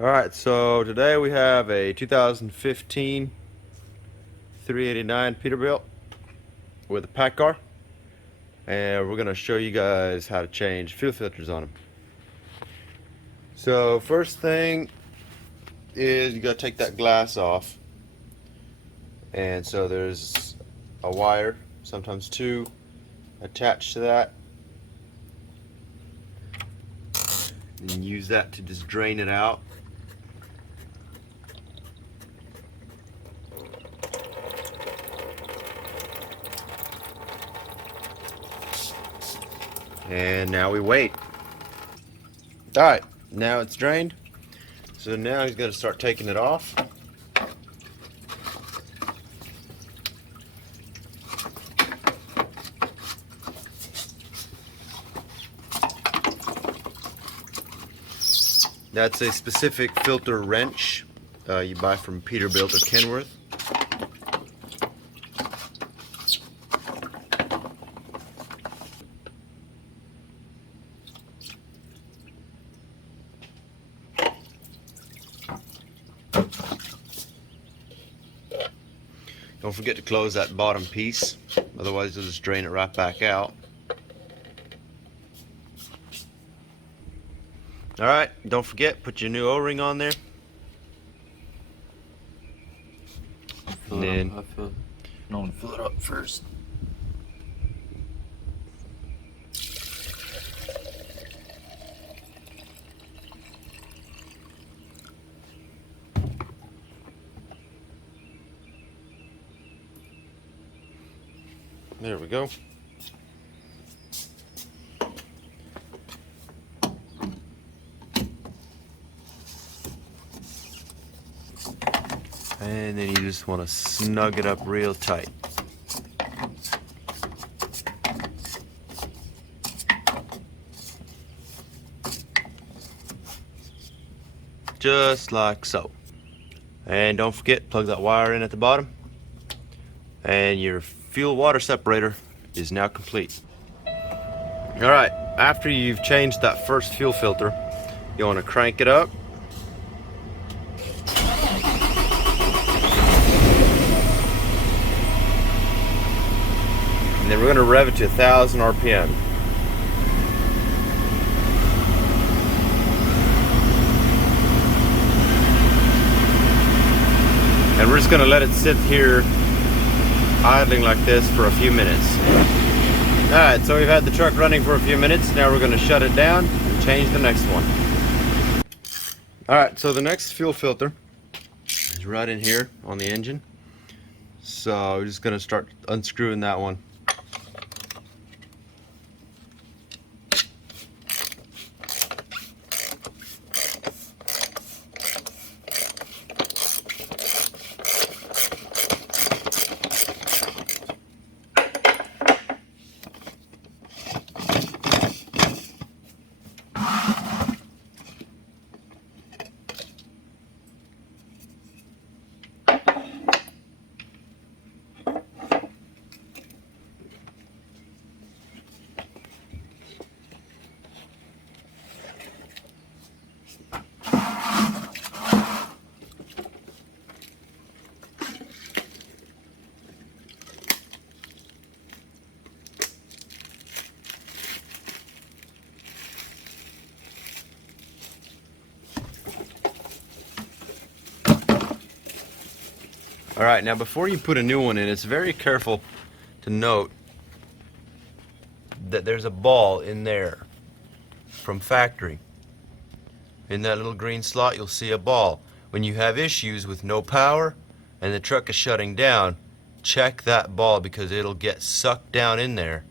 Alright, so today we have a 2015 389 Peterbilt with a Paccar, and we're going to show you guys how to change fuel filters on them. So first thing is you got to take that glass off, and so there's a wire, sometimes two, attached to that, and use that to just drain it out. And now we wait. Alright, now it's drained. So now he's going to start taking it off. That's a specific filter wrench you buy from Peterbilt or Kenworth. Don't forget to close that bottom piece, otherwise you'll just drain it right back out. Alright, don't forget, put your new O-ring on there. No, I'm gonna fill it up first. There we go. And then you just want to snug it up real tight. Just like so. And don't forget, plug that wire in at the bottom. And your fuel water separator is now complete. Alright, after you've changed that first fuel filter, you want to crank it up. And then we're going to rev it to 1,000 RPM. And we're just going to let it sit here idling like this for a few minutes. Alright, so we've had the truck running for a few minutes. Now we're going to shut it down and change the next one. Alright, so the next fuel filter is right in here on the engine. So we're just going to start unscrewing that one. Alright, now before you put a new one in, it's very careful to note that there's a ball in there from factory. In that little green slot you'll see a ball. When you have issues with no power and the truck is shutting down, check that ball because it'll get sucked down in there.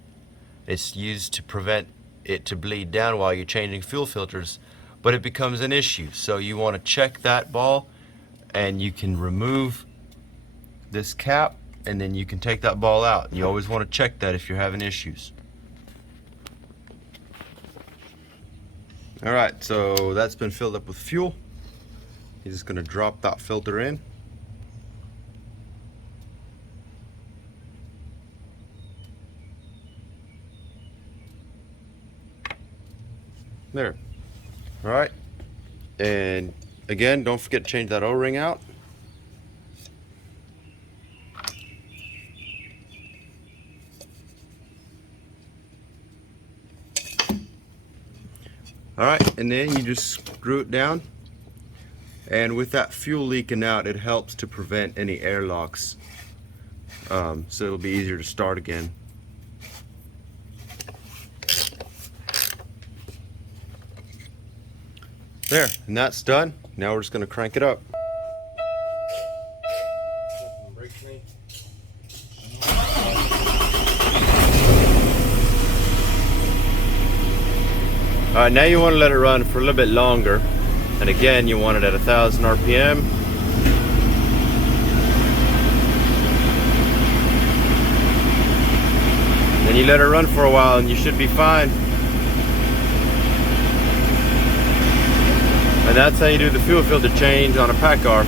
It's used to prevent it to bleed down while you're changing fuel filters, but it becomes an issue. So you want to check that ball, and you can remove this cap and then you can take that ball out. You always want to check that if you're having issues. Alright, so that's been filled up with fuel. You're just going to drop that filter in. There. Alright, and Again, don't forget to change that O-ring out. Alright, and then you just screw it down. And with that fuel leaking out, it helps to prevent any airlocks. So it'll be easier to start again. There, and that's done. Now we're just going to crank it up. Alright, now you want to let it run for a little bit longer. And again, you want it at 1,000 RPM. Then you let it run for a while and you should be fine. And that's how you do the fuel filter change on a Paccar.